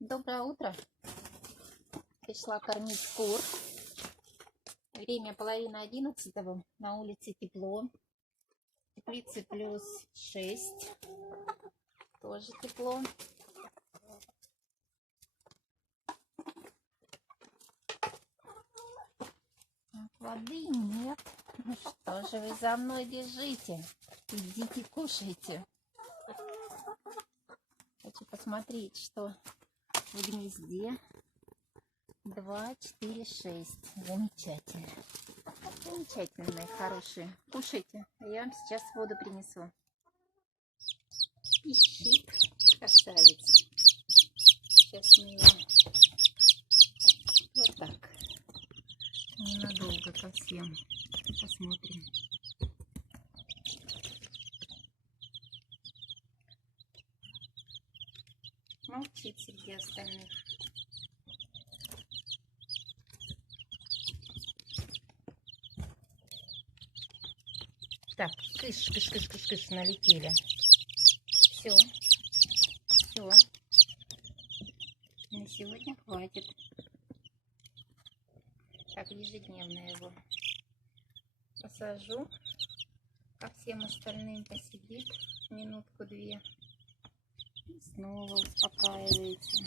Доброе утро. Пришла кормить кур. Время 10:30. На улице тепло. В теплице +6. Тоже тепло. Воды нет. Ну что же вы за мной бежите? Идите кушайте. Хочу посмотреть, что в гнезде. 2, 4, 6. Замечательно. Замечательные, хорошие. Кушайте. Я вам сейчас воду принесу. Пищит. Красавец. Сейчас мы его вот так. Ненадолго совсем. Посмотрим. Молчит среди остальных. Так, кыш, налетели. Все. На сегодня хватит. Так, ежедневно его посажу. Ко всем остальным посидит минутку-две. И снова успокаивается.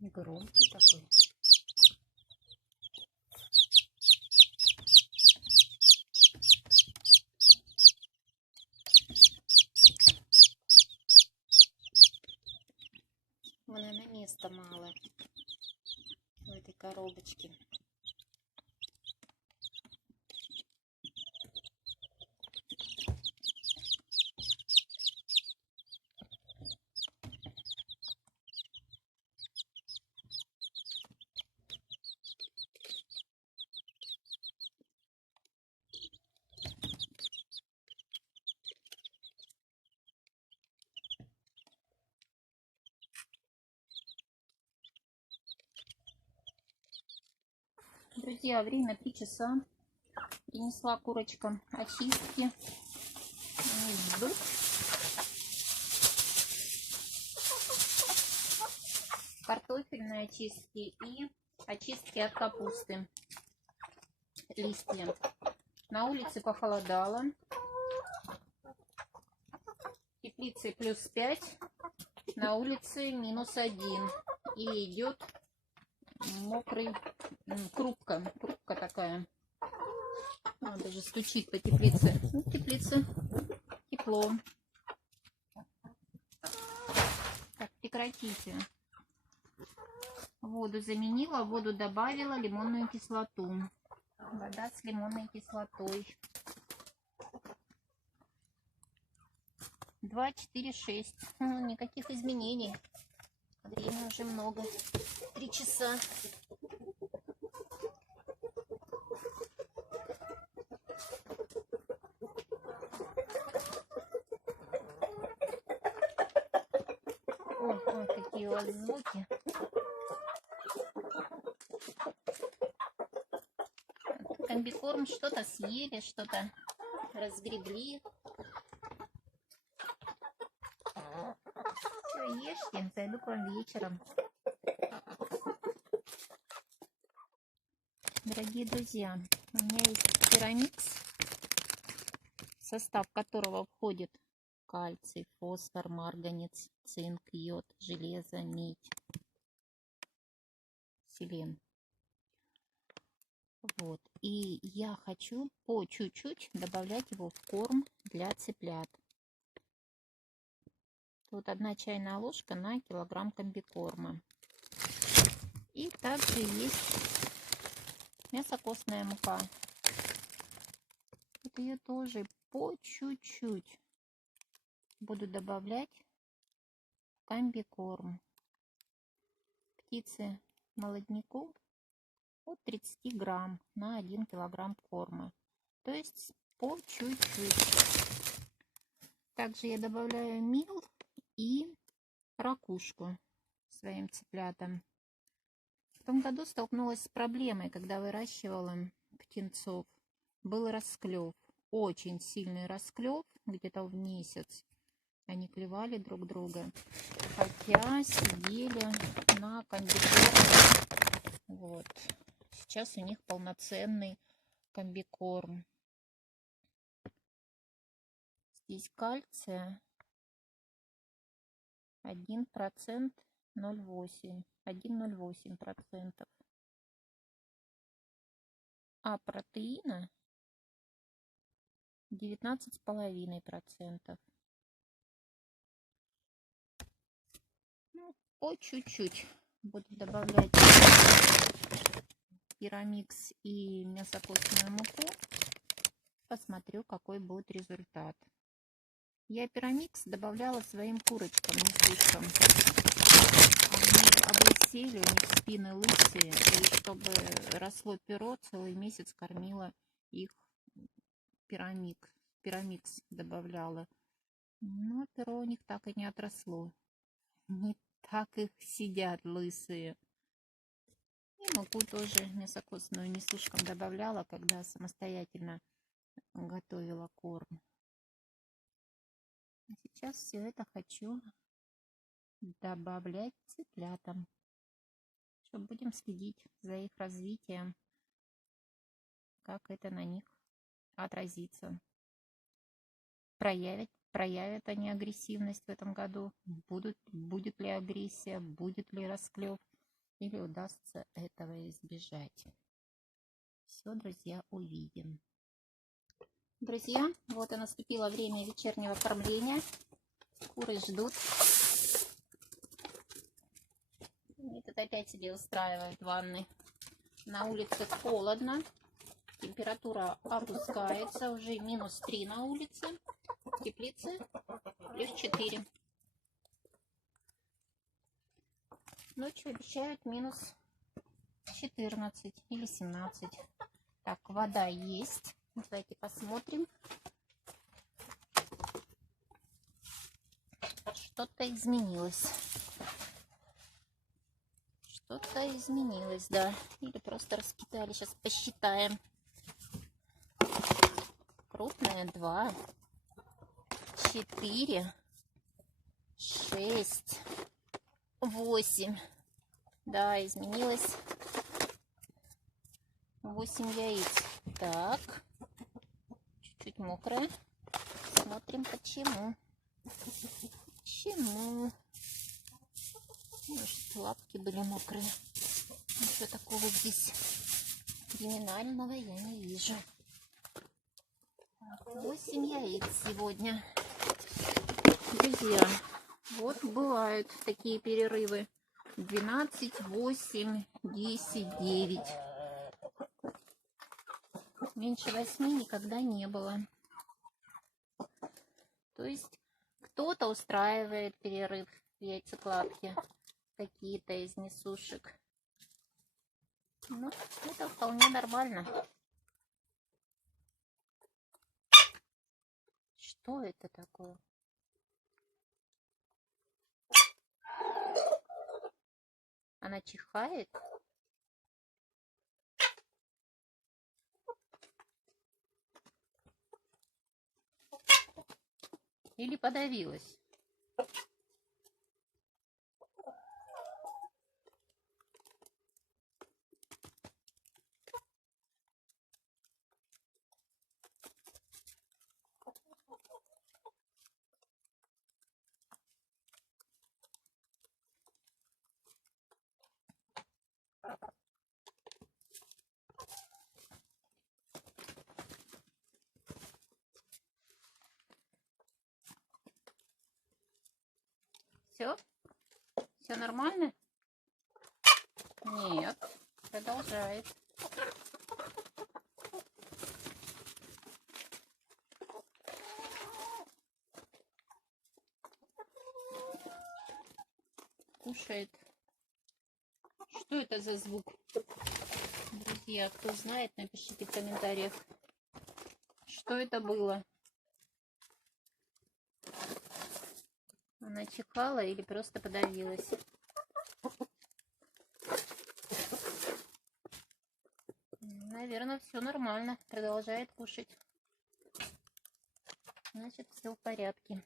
Громкий такой. Наверное, места мало в этой коробочке. Друзья, время 3 часа. Принесла курочка очистки. Они ждут. Картофельные очистки и очистки от капусты. Листья. На улице похолодало. В теплице +5. На улице -1. И идет мокрый, крупка такая. Даже стучит по теплице. Ну, в теплице тепло. Так, прекратите. Воду заменила, воду добавила, лимонную кислоту. Вода с лимонной кислотой. 2, 4, 6. Никаких изменений. Время уже много. 3 часа. О, какие у вас звуки. Комбикорм что-то съели, что-то разгребли. Все, ешьте, зайду к вам вечером. Дорогие друзья, у меня есть керамикс, в состав которого входит кальций, фосфор, марганец, цинк, йод, железо, медь, селен. Вот. И я хочу по чуть-чуть добавлять его в корм для цыплят. Тут 1 чайная ложка на килограмм комбикорма. И также есть мясокостная мука. Вот ее тоже по чуть-чуть буду добавлять в комбикорм. Птице молодняку от 30 грамм на 1 килограмм корма. То есть по чуть-чуть. Также я добавляю мел и ракушку своим цыплятам. В том году столкнулась с проблемой, когда выращивала птенцов. Был расклев, очень сильный расклев, где-то в месяц. Они клевали друг друга, хотя сидели на комбикорме. Вот. Сейчас у них полноценный комбикорм. Здесь кальция 1%, 1,08%. А протеина 19,5%. Ну, по чуть-чуть буду добавлять Пирамикс и мясокостную муку. Посмотрю, какой будет результат. Я Пирамикс добавляла своим курочкам, несушкам. Они облысели, у них спины лысые. И чтобы росло перо, целый месяц кормила их Пирамикс добавляла. Но перо у них так и не отросло. Не так их сидят лысые. И муку тоже мясокостную несушкам добавляла, когда самостоятельно готовила корм. А сейчас все это хочу добавлять цыплятам. Что будем следить за их развитием, как это на них отразится. Проявят они агрессивность в этом году? Будет ли агрессия? Будет ли расклев? Или удастся этого избежать? Все, друзья, увидим. Друзья, вот и наступило время вечернего кормления. Куры ждут. И тут опять себе устраивают ванны. На улице холодно. Температура опускается. Уже -3 на улице. В теплице +4. Ночью обещают -14 или 17. Так, вода есть. Давайте посмотрим. Что-то изменилось. Что-то изменилось, да. Или просто раскидали. Сейчас посчитаем. Крупная 2, 4, 6, 8. Да, изменилось. 8 яиц. Так. Чуть-чуть мокрая. Смотрим, почему. Почему? Может, лапки были мокрые. Ничего такого здесь криминального я не вижу. 8 яиц сегодня. Друзья, вот бывают такие перерывы. 12, 8, 10, 9. Меньше 8 никогда не было. То есть кто-то устраивает перерыв в яйцекладке. Какие-то из несушек. Ну, это вполне нормально. Что это такое? Она чихает? Или подавилась? Все? Все нормально? Нет. Продолжает. Кушает. Что это за звук? Друзья, кто знает, напишите в комментариях, что это было. Она чихала или просто подавилась? Наверное, все нормально. Продолжает кушать. Значит, все в порядке.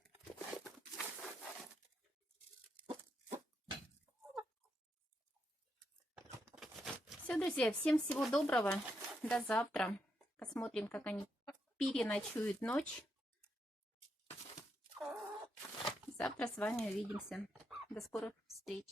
Все, друзья, всем всего доброго. До завтра. Посмотрим, как они переночуют ночь. Завтра с вами увидимся. До скорых встреч.